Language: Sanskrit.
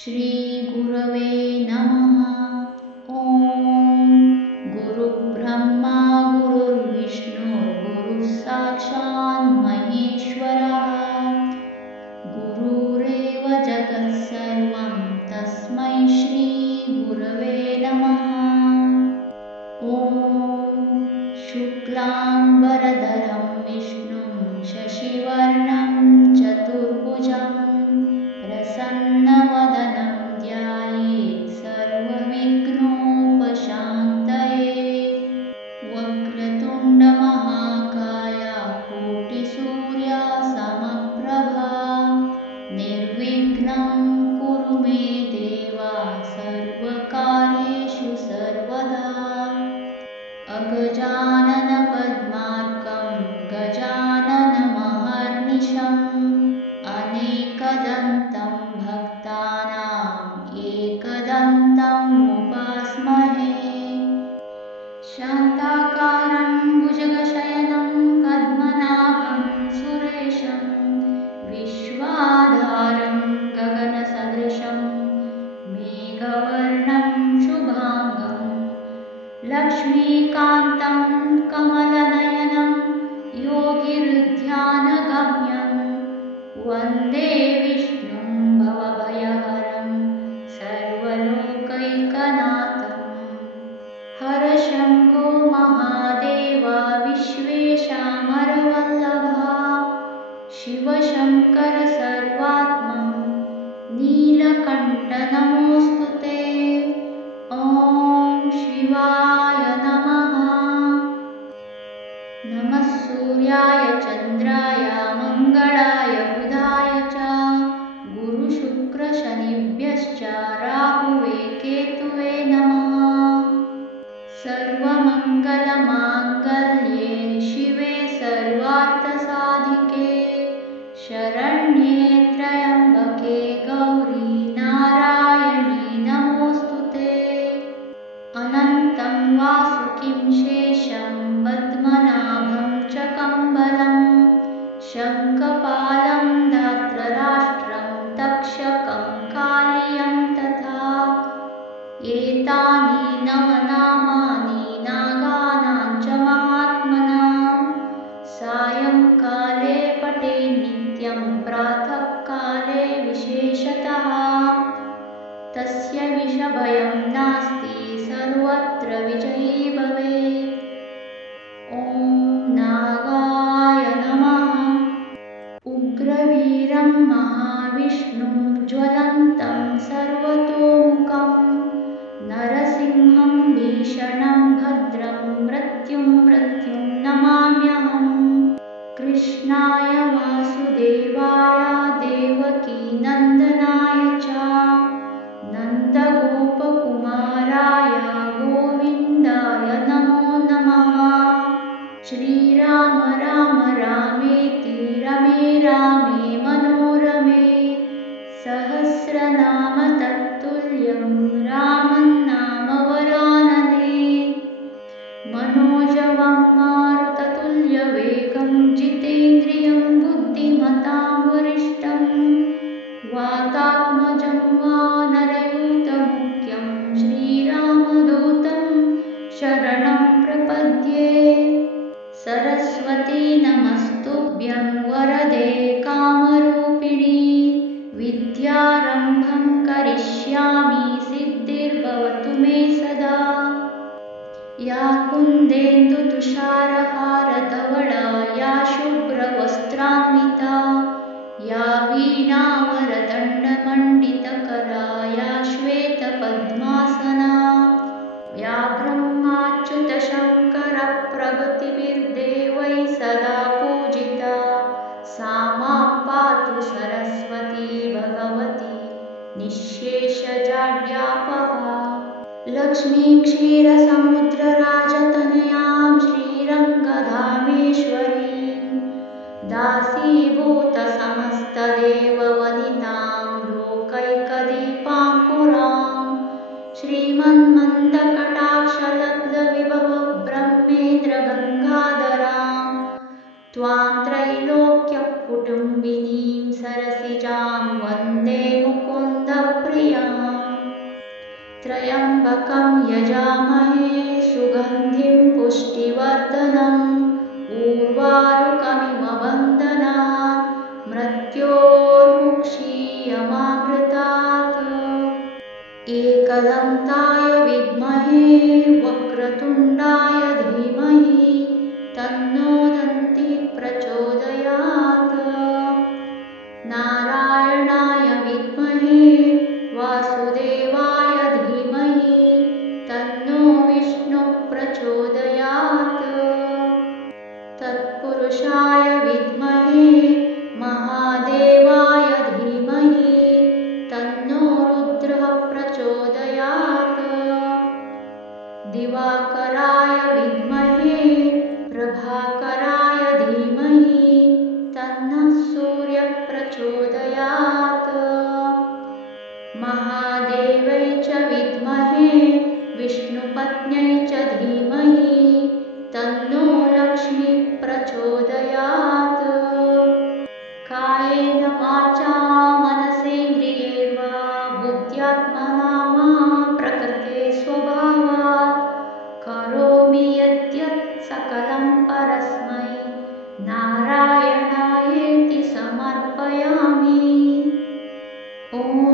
श्रीगुरवे नमः। ॐ गुरुब्रह्मा गुरुर्विष्णु गुरुसाक्षात् महेश्वरः गुरुरेव जगत्सर्वं तस्मै श्रीगुरवे नमः। ॐ शुक्लाम्बरधरं विष्णुं शशिवर्णं चतुर्भुजं प्रसन्नवदनं ध्यायेत् सर्वविघ्नोपशान्तये। वक्रतुण्डमहाकाय कोटिसूर्या समप्रभा निर्विघ्नं कुरु मे देव सर्वकार्येषु सर्वदा। अगजानन पद्मार्कं गजाननमहर्निशम् अनेकदन्तं भक्तानां एकदन्तम् उपास्महे। शान्ताकारं भुजगशयनं पद्मनाभं सुरेशं विश्वाधारं गगनसदृशं मेघवर्णं शुभांगं लक्ष्मीकान्तं कमलनयनं योगिर्ध्यानगम्यं वन्दे विष्णुं भवभयहरं सर्वलोकैकनाथं। हर शम्भो महादेव विश्वेशामरवल्लभा शिवशङ्कर सर्वात्मा नीलकण्ठ नमोऽस्तु ते। ॐ शिवाय नमः। नमः सूर्याय चन्द्राय मङ्गलाय बुधाय च गुरुशुक्रशनिभ्यश्च राहुवे केतुवे नमः। सर्वमङ्गलमाङ्गल्ये शिवे सर्वार्थसाधिके शरण्ये त्र्यम्बके गौरी नारायणी नमोऽस्तु ते। अनन्तं वासुकिं शेषं पद्मनाभं च कम्बलं शङ्खपालं धार्तराष्ट्रं तक्षकं कालियं तथा। एतानि नवनामानि नागानां च महात्मनां सायंकाले पठे नित्यं प्रातःकाले विशेषतः। तस्य विषभयं नास्ति सर्वत्र विजयी भवेत्। ॐ नागाय नमः। उग्रवीरं महाविष्णुं ज्वलन्तं सर्वतोमुखं नरसिंहं भीषणं भद्रं मृत्युं नमाम्यहम्। कृष्णाय वासुदेवाय देवकीनन्दनाय च नन्दगोपकुमाराय गोविन्दाय नमो नमः। श्रीराम राम रामेति रमे रामे मनोरमे सहस्रनाम तत्तुल्यं रामन्नाम वरानने। मनोजवं मारुततुल्यवेगं जितेन्द्रियं बुद्धिमतां वरिष्ठं वातात्मजं वानरयूथमुख्यं श्रीरामदूतं शरणं प्रपद्ये। सरस्वती नमस्तुभ्यं वरदे कामरूपिणी विद्यारम्भं करिष्यामि सिद्धिर्भवतु मे सदा। या कुन्देन्दुतुषारहारधवला या शुभ्रवस्त्रान्विता या वीणावरदण्डमण्डितकरा या श्वेतपद्मासना या ब्रह्माच्युतशङ्करप्रभृतिभिर्देवैः सदा पूजिता सा मां पातु सरस्वती भगवती निःशेषजाड्यापहा। लक्ष्मीं क्षीरसमुद्रराजतनयां श्रीरङ्गधामेश्वरीं दासीभूतसमस्तदेववनितां लोकैकदीपाङ्कुरां श्रीमन्मन्दकटाक्षलब्धविभवब्रह्मेन्द्रगङ्गाधरां त्वां त्रैलोक्यकुटुम्बिनीं सरसिजां वन्दे मुकुन्दप्रियां। एकदन्ताय विद्महे वक्रतुण्डाय धीमहि तन्नो दन्तिः प्रचोदयात्। नारायणाय विद्महे वासुदेवाय धीमहि तन्नो विष्णुः प्रचोदयात्। तत्पुरुषाय विद्महे महादेवाय धीमहि तन्नो रुद्रः प्रचोदयात्। दिवाकराय विद्महे प्रभाकराय धीमहि तन्नः सूर्यः प्रचोदयात्। महादेवै च विद्महे विष्णुपत्न्यै च धीमहि तन्नो लक्ष्मीः प्रचोदयात्। कायेन वाचा मनसेन्द्रियैर्वा बुद्ध्यात्मना वा प्रकृते स्वभावात् करोमि यद्यत् सकलं परस्मै नारायणायेति समर्पयामि। ॐ